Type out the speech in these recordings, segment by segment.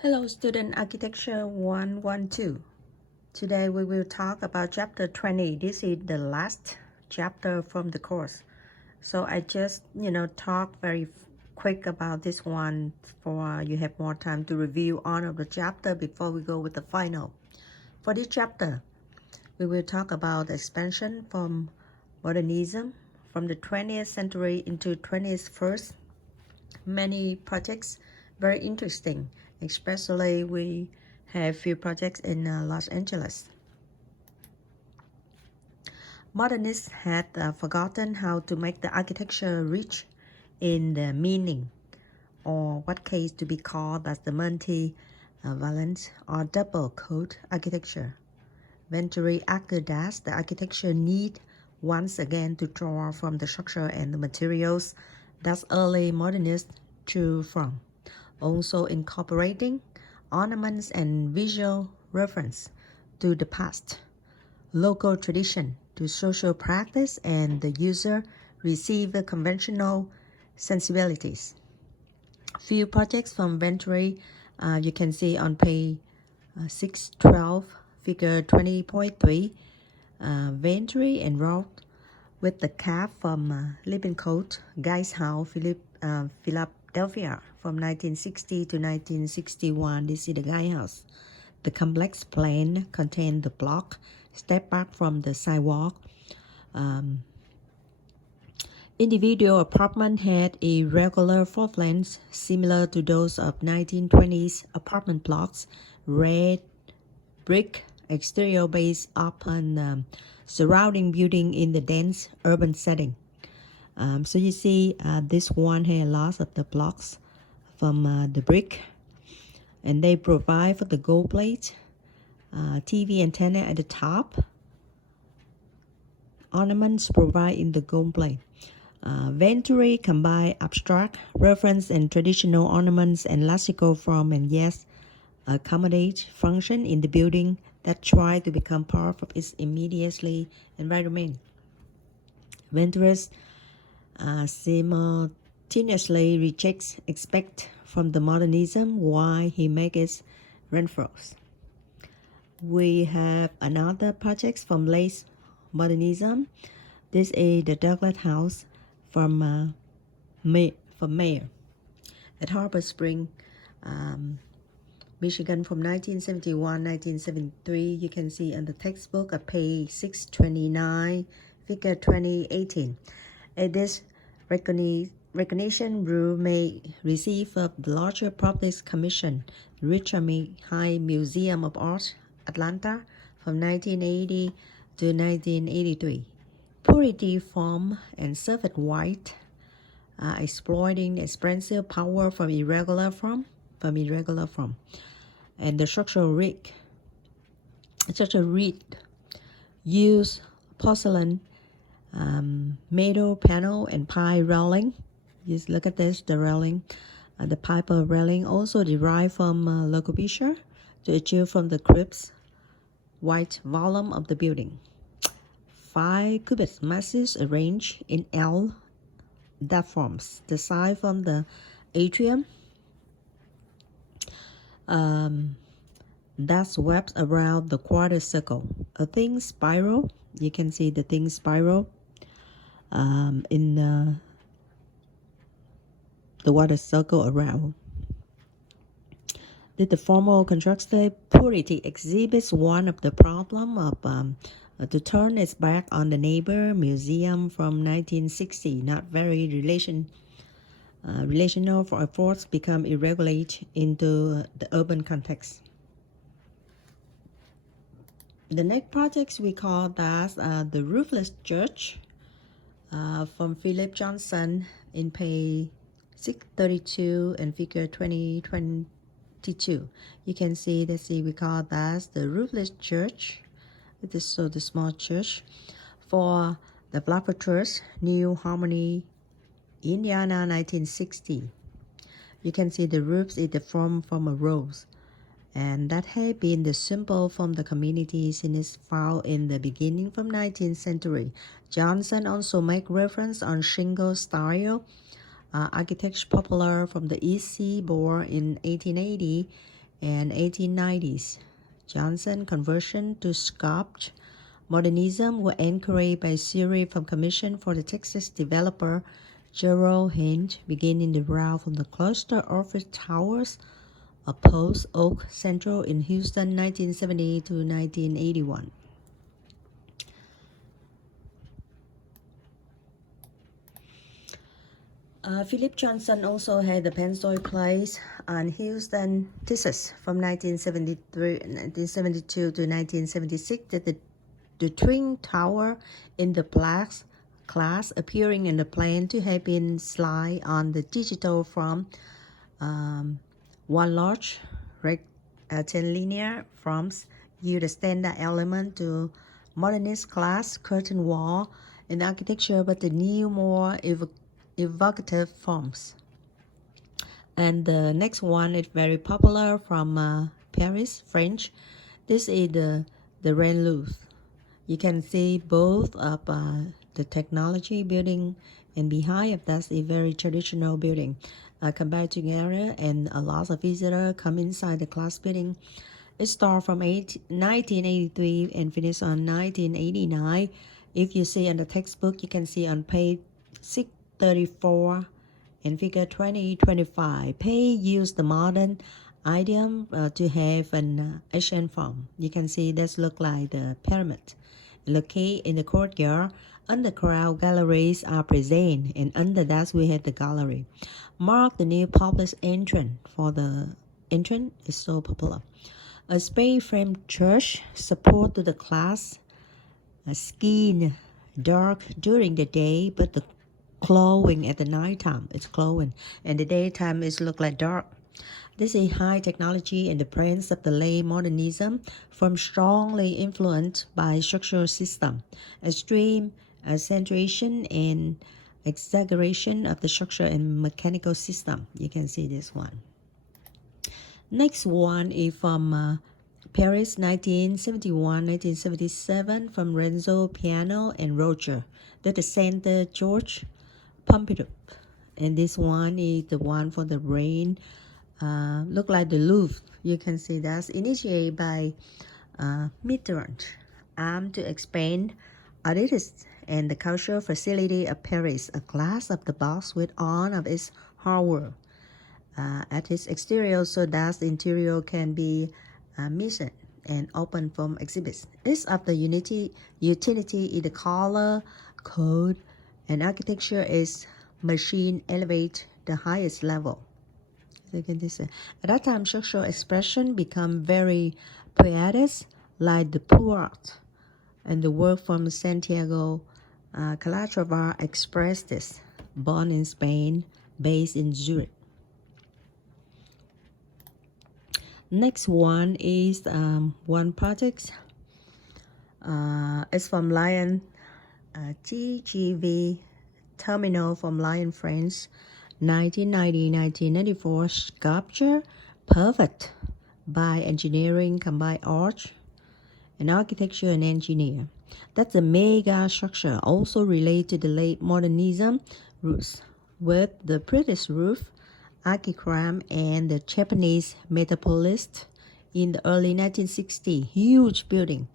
Hello, student architecture 112. Today we will talk about chapter 20. This is the last chapter from the course. So I just, talk very quick about this one for you have more time to review all of the chapter before we go with the final. For this chapter, we will talk about expansion from modernism from the 20th century into 21st. Many projects, very interesting, especially we have few projects in Los Angeles. Modernists had forgotten how to make the architecture rich in the meaning, or what case to be called as the multi-valent or double code architecture. Venturi argued that the architecture need once again to draw from the structure and the materials that early modernists drew from, also incorporating ornaments and visual reference to the past, local tradition to social practice, and the user receive the conventional sensibilities. Few projects from Venturi you can see on page 612, figure 20.3. Venturi enrolled with the cab from Lippincott Guys House, Philadelphia, from 1960 to 1961. This is the Guy House. The complex plan contained the block step back from the sidewalk. Individual apartment had irregular floor plans similar to those of 1920s apartment blocks, red brick exterior based upon surrounding building in the dense urban setting. So you see this one here, lots of the blocks from the brick, and they provide for the gold plate, TV antenna at the top, ornaments provide in the gold plate. Venturi combine abstract reference and traditional ornaments and classical form, and yes, accommodate function in the building that try to become part of its immediately environment. Venturi's simultaneously rejects expect from the modernism while he makes it reinforce. We have another project from late modernism. This is the Douglas House from Mayor at Harbor Spring, Michigan, from 1971-1973. You can see on the textbook at page 629, figure 2018. This recognition rule may receive the larger Properties Commission, Richard High Museum of Art, Atlanta, from 1980 to 1983. Purity form and served white, exploiting expressive power from irregular form, and the structural reed use porcelain, metal panel, and pie railing. Just look at this, the railing, the piper railing also derived from local picture to achieve from the crisp white volume of the building. 5 cubic masses arranged in L that forms the side from the atrium. That's wrapped around the quarter circle. A thin spiral, you can see the thin spiral in the water circle around. The formal constructive purity exhibits one of the problem of to turn its back on the neighbor museum from 1960, not very relational for efforts become irregular into the urban context. The next projects we call that the Roofless Church from Philip Johnson in page 632 and figure 2022. You can see we call that the Roofless Church. It is so the small church for the Blackford Church, New Harmony, Indiana, 1960. You can see the roofs is the form from a rose, and that had been the symbol from the community since found in the beginning from 19th century. Johnson also make reference on shingle style architecture popular from the East Seaboard in 1880 And 1890s, Johnson conversion to sculpture modernism were encouraged by a series from commission for the Texas developer Gerald Hinge, beginning the route from the cluster office towers of Post Oak Central in Houston 1970 to 1981. Philip Johnson also had the Penstoy Place on Houston, Texas from 1972 to 1976. The Twin Tower in the black class appearing in the plan to have been slide on the digital from one large rectilinear forms yield a standard element to modernist class curtain wall in architecture, but the new more evocative forms. And the next one is very popular from Paris, French. This is the Rennes. You can see both of the technology building, and behind of that's a very traditional building combined together, and a lot of visitors come inside the class building. It started from 1983 and finished on 1989. If you see in the textbook, you can see on page 634 and figure 2025. Page use the modern idiom to have an ancient form. You can see this look like the pyramid. Located in the courtyard, underground galleries are present, and under that we have the gallery. Mark the new public entrance. For the entrance is so popular. A spray frame church support to the class, skin dark during the day, but the glowing at the night time. It's glowing, and the daytime is look like dark. This is high technology and the prince of the late modernism, from strongly influenced by structural system, extreme accentuation and exaggeration of the structure and mechanical system. You can see this one. Next one is from Paris, 1971-1977, from Renzo Piano and Roger. That's the Center George Pompidou. And this one is the one for the rain. Look like the Louvre. You can see that's initiated by Mitterrand, aimed to expand artists and the cultural facility of Paris, a glass of the box with all of its hardware at its exterior, so that the interior can be mission and open for exhibits. It's of the utility in the color, code, and architecture is machine elevate the highest level. At that time, structural expression become very poetic, like the poor art, and the work from Santiago Calatrava expressed this. Born in Spain, based in Zurich. Next one is one project. It's from Lion TGV Terminal from Lion, France. 1990-1994 sculpture, perfect by engineering combined art and architecture and engineer. That's a mega structure, also related to the late modernism roots, with the British roof, archigram, and the Japanese metropolis in the early 1960s. Huge building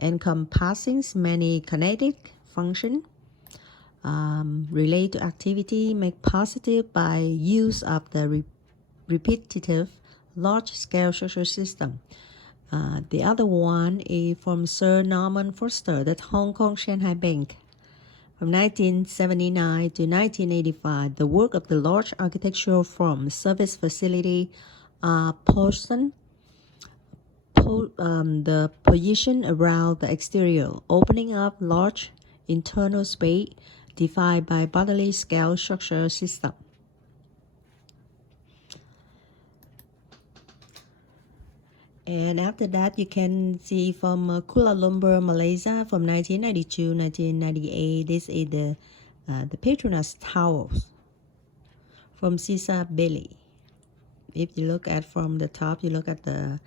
encompassing many kinetic functions. Relate to activity made positive by use of the repetitive large-scale social system. The other one is from Sir Norman Foster, that's Hong Kong Shanghai Bank. From 1979 to 1985, the work of the large architectural firm service facility portion, the position around the exterior, opening up large internal space defined by bodily scale structure system. And after that, you can see from Kuala Lumpur, Malaysia, from 1992-1998. This is the Petronas Towers from Cesar Bailey. If you look at from the top, you look at the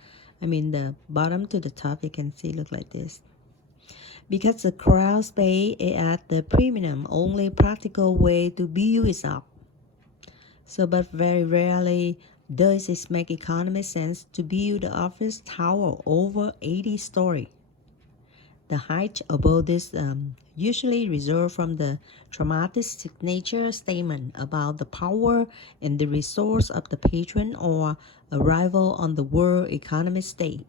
bottom to the top, you can see look like this. Because the crowd space is at the premium, only practical way to build is up. So, but very rarely Does it make economic sense to build an office tower over 80 stories? The height above this usually reserved from the dramatic signature statement about the power and the resource of the patron or arrival on the world economic stage.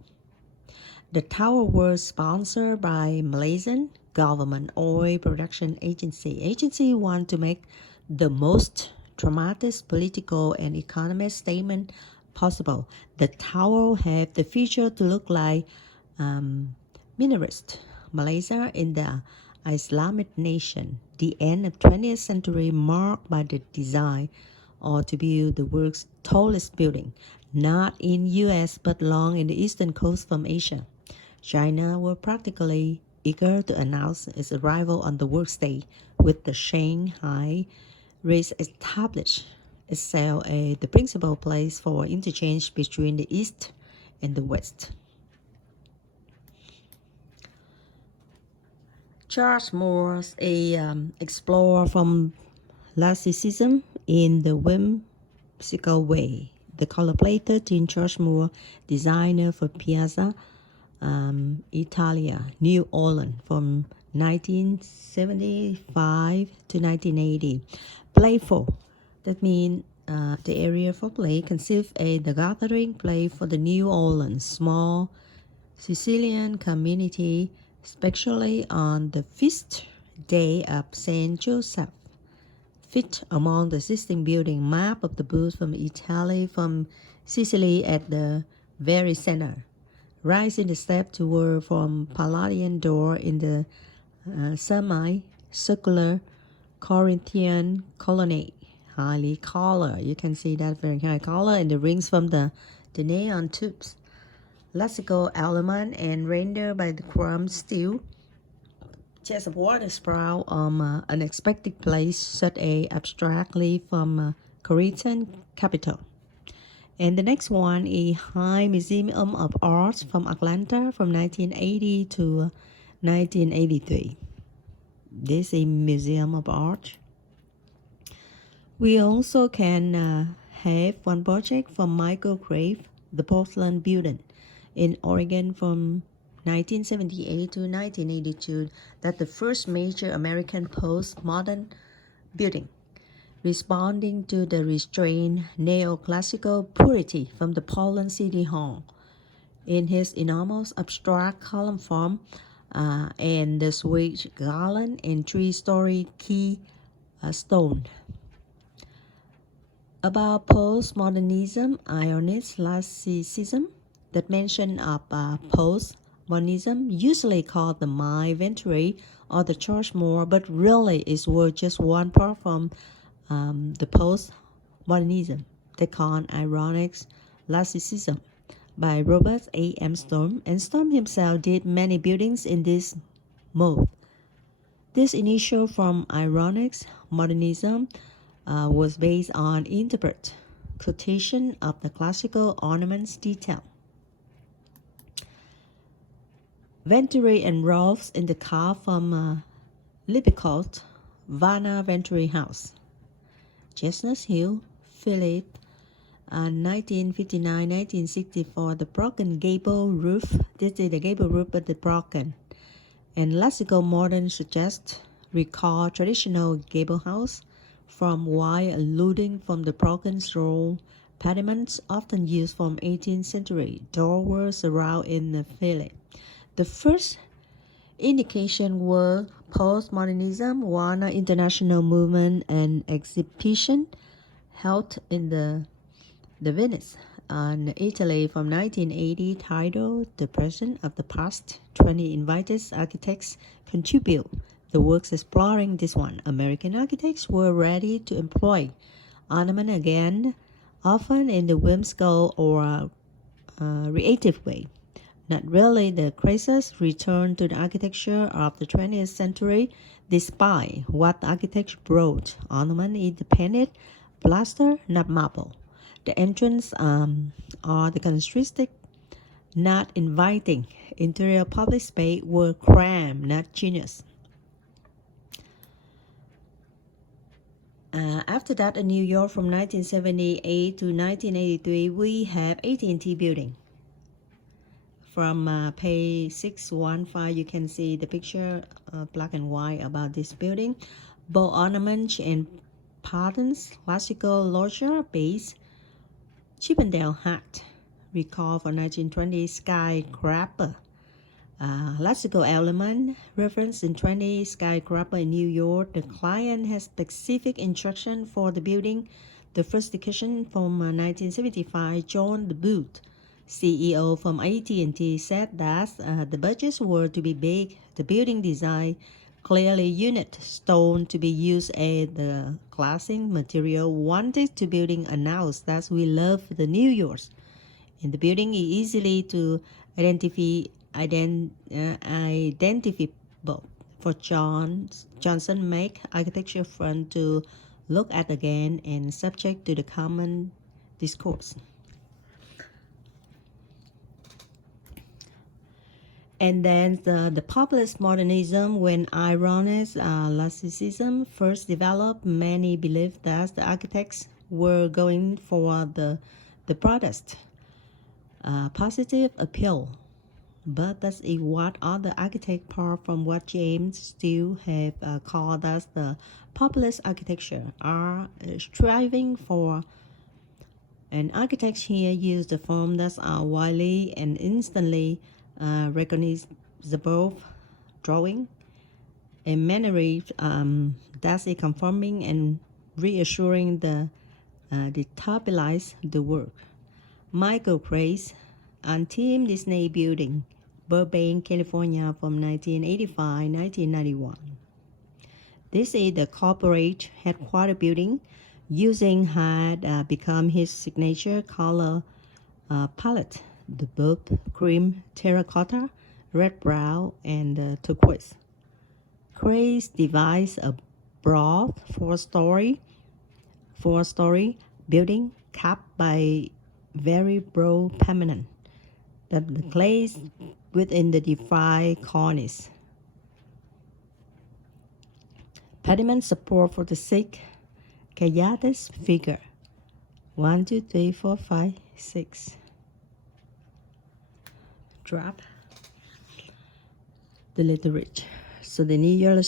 The tower was sponsored by Malaysian government oil production agency. Agency want to make the most dramatic political and economic statement possible. The tower have the feature to look like minaret. Malaysia in the Islamic nation. The end of 20th century marked by the design or to build the world's tallest building, not in US but along in the eastern coast from Asia. China were practically eager to announce its arrival on the world stage with the Shanghai race established itself as the principal place for interchange between the East and the West. Charles Moore, a explorer from classicism in the whimsical way. The color plate 13, Charles Moore, designer for Piazza Italia, New Orleans, from 1975 to 1980. Playful, that means the area for play consists of the gathering place for the New Orleans small Sicilian community, especially on the feast day of Saint Joseph. Fit among the existing building, map of the booth from Italy, from Sicily at the very center. Rising the step toward from Palladian door in the semi-circular Corinthian colonnade. Highly color. You can see that very high color, and the rings from the neon tubes. Classical element and rendered by the chrome steel. Chest of water sprout on unexpected place, such a abstractly from Corinthian capital. And the next one is High Museum of Art from Atlanta from 1980 to 1983. This is Museum of Art. We also can have one project from Michael Grave, the Portland Building in Oregon from 1978 to 1982, that the first major American postmodern building, responding to the restrained neoclassical purity from the Portland City Hall. In his enormous abstract column form and the sweet garland and three-story key stone. About postmodernism, Ionist classicism, that mention of postmodernism, usually called the Mind Venturi or the Charles Moore, but really is worth just one part from the postmodernism. They call ironic classicism by Robert A. M. Storm, and Storm himself did many buildings in this mode. This initial from ironic modernism was based on interpret quotation of the classical ornaments detail. Venturi and Rolfs in the car from Lippincott, Vanna Venturi House. Chestnut Hill, Philip, 1959-1964, the broken gable roof. This is the gable roof, but the broken. And classical modern suggests recall traditional gable house from while alluding from the broken straw pediments often used from 18th century. Doors around in the Philip. The first indication were postmodernism, one international movement and exhibition held in the Venice and Italy from 1980, titled The Present of the Past. 20 invited architects contribute the works exploring this one. American architects were ready to employ ornament again, often in the whimsical or creative way. Not really the craziest return to the architecture of the 20th century, despite what the architects brought. Ornament is the painted plaster, not marble. The entrance are the characteristic, not inviting. Interior public space were cramped, not genius. After that, in New York from 1978 to 1983, we have AT&T building. From page 615, you can see the picture, black and white, about this building. Both ornaments and patterns, classical loggia base, Chippendale hat, recall for 1920 skyscraper. Classical element, reference in 20 skyscraper in New York. The client has specific instruction for the building. The first decision from 1975, John Booth, CEO from AT&T, said that the budgets were to be big. The building design clearly unit stone to be used as the classing material. Wanted to building announced that we love the New York. And the building is easily to identifiable for Johnson make architecture fun to look at again and subject to the common discourse. And then the populist modernism, when ironic classicism first developed, many believed that the architects were going for the product positive appeal. But that's what other architects part from what James Steele have called as the populist architecture are striving for. And architects here use the form that are widely and instantly recognizable drawing, a manner that is conforming and reassuring the destabilize the work. Michael Grace on Team Disney Building, Burbank, California from 1985-1991. This is the corporate headquarters building. Using had become his signature color palette, the both cream, terracotta, red brown, and turquoise. Grace devised a broad four-story building capped by very broad pavement that placed within the defined cornice. Pediment support for the six Cayadas figure 1, 2, 3, 4, 5, 6. Drop the literature. So the New York,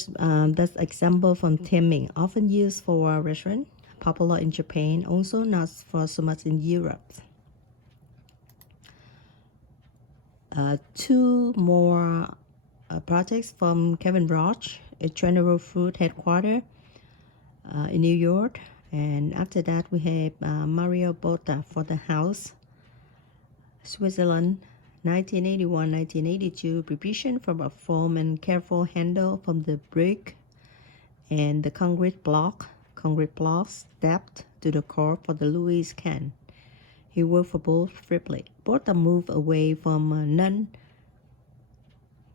that's example from theming, often used for a restaurant, popular in Japan, also not for so much in Europe. Two more projects from Kevin Roach, a General Food headquarters in New York. And after that, we have Mario Botta for the house, Switzerland, 1981-1982, preparation from a firm and careful handle from the brick and the concrete blocks stepped to the core for the Louis Kahn. He worked for both briefly. Both are moved away from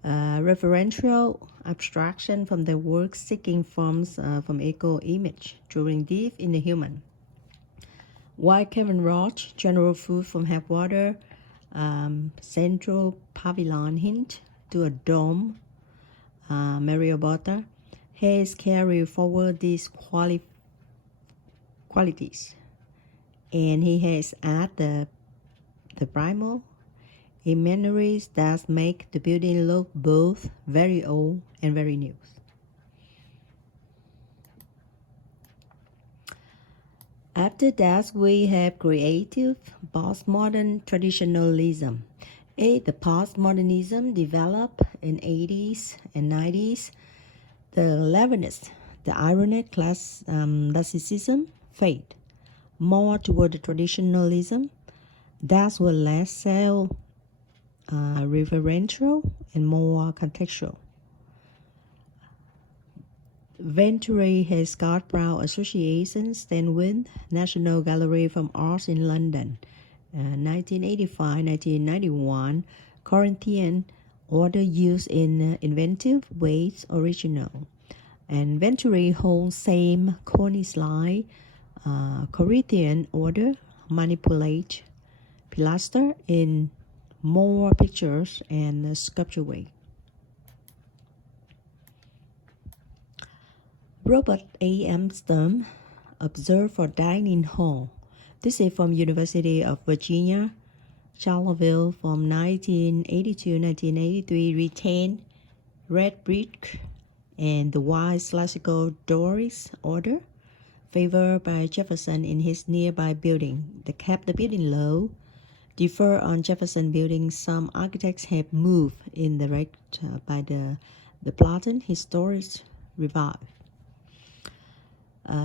non-referential abstraction from their work, seeking forms from eco-image during deep in the human. While Kevin Roach, General Food from Headwater, Central Pavilion hint to a dome, Mario Botta has carried forward these qualities, and he has added the primal amenities that make the building look both very old and very new. After that, we have creative postmodern traditionalism. The postmodernism developed in 80s and 90s. The Levinist, the ironic classicism fade more toward the traditionalism that was less self-referential and more contextual. Venturi has Scott Brown Association stand with National Gallery from Arts in London, 1985-1991. Corinthian order used in inventive ways original, and Venturi holds same cornice line. Corinthian order manipulate pilaster in more pictures and sculpture way. Robert A. Amsterdam, observe for dining hall. This is from University of Virginia, Charlottesville from 1982-1983, retained red brick and the white classical Doris order, favored by Jefferson in his nearby building. They kept the building low. Differ on Jefferson building, some architects have moved in the right by the Platen Historic Revive.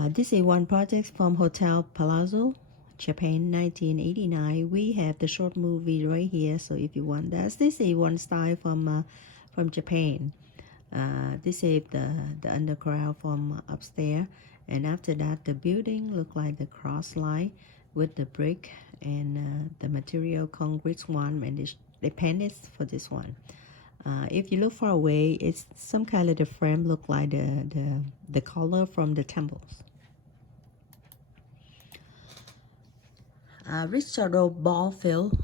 This is one project from Hotel Palazzo, Japan, 1989. We have the short movie right here, so if you want that, this is one style from Japan. This is the underground from upstairs, and after that, the building look like the cross line with the brick and the material concrete one, and they painted for this one. If you look far away, it's some kind of the frame look like the color from the temples. Richard Ballfield,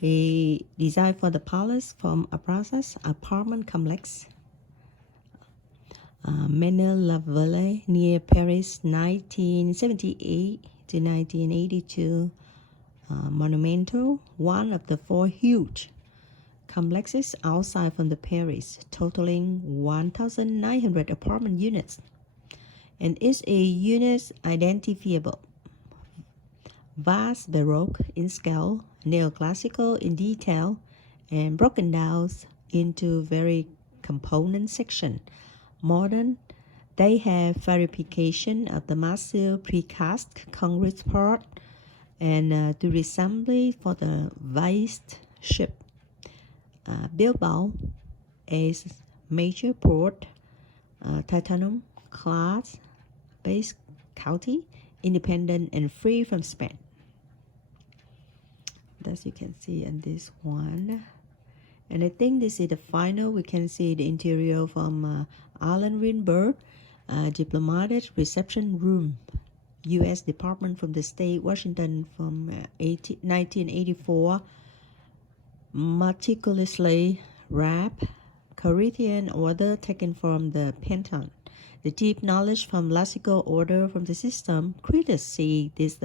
he designed for the palace from a process apartment complex. Manor La Vallée near Paris, 1978 to 1982. Monumental, one of the 4 huge complexes outside from the Paris, totaling 1,900 apartment units, and is a unit identifiable. Vast Baroque in scale, neoclassical in detail, and broken down into very component section. Modern, they have verification of the massive precast concrete part and to resemble for the vast ship. Bilbao is major port, titanium class, base county, independent and free from Spain. As you can see in this one. And I think this is the final. We can see the interior from Alan Greenberg, diplomatic reception room, U.S. Department from the state, Washington from 1984, meticulously wrapped, Corinthian order taken from the Pentagon. The deep knowledge from classical order from the system, critics see this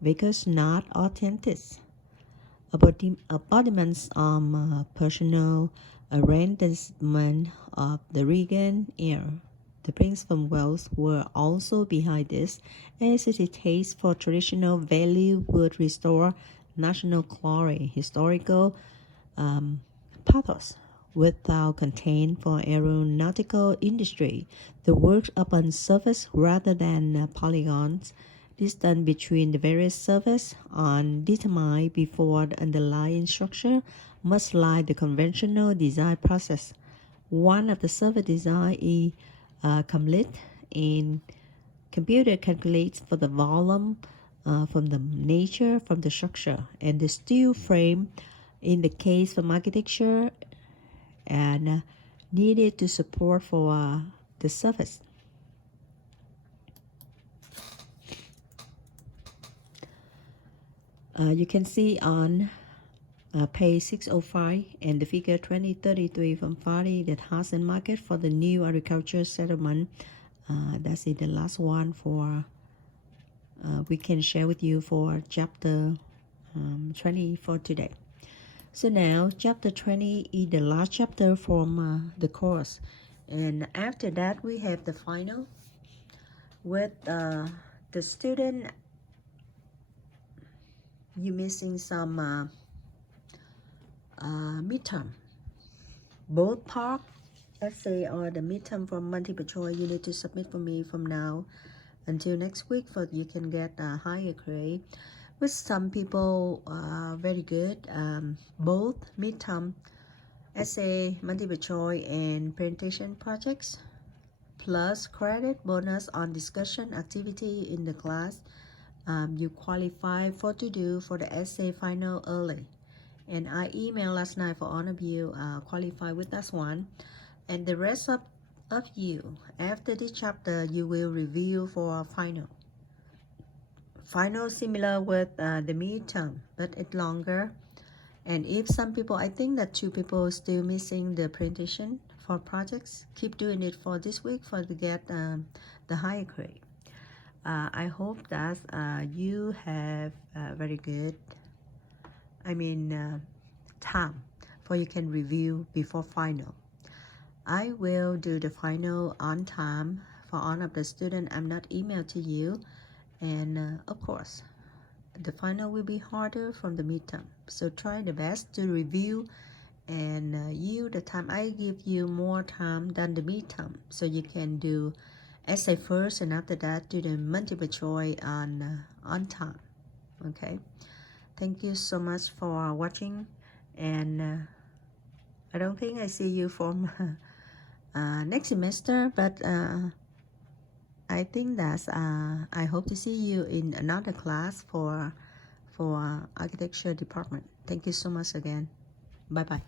because not authentic. Embodiments personal arrangement of the Reagan era. The Prince from Wales were also behind this, as its taste for traditional value would restore national glory, historical pathos without content for aeronautical industry. The works upon surface rather than polygons. Distance between the various surfaces undetermined before the underlying structure must lie the conventional design process. One of the surface design is complete and computer calculates for the volume from the nature from the structure and the steel frame in the case from architecture and needed to support for the surface. You can see on page 605 and the figure 2033 from Fari that has in market for the new agriculture settlement. That's the last one for we can share with you for chapter 20 for today. So now chapter 20 is the last chapter from the course, and after that we have the final with the student. You missing some midterm. Both part essay or the midterm from multiple choice you need to submit for me from now until next week for you can get a higher grade. With some people very good. Both midterm essay, multiple choice and presentation projects plus credit bonus on discussion activity in the class. You qualify for to do for the essay final early, and I emailed last night for all of you qualify with that one, and the rest of you after this chapter you will review for final similar with the midterm, but it's longer. And if some people, I think that 2 people still missing the presentation for projects, keep doing it for this week for to get the higher grade. I hope that you have very good time for you can review before final. I will do the final on time for all of the students. I'm not email to you, and of course the final will be harder from the midterm, so try the best to review and you the time. I give you more time than the midterm, so you can do essay first and after that do the multiple choice on time. Okay, thank you so much for watching, and I don't think I see you from next semester, but I think that I hope to see you in another class for architecture department. Thank you so much again. Bye bye.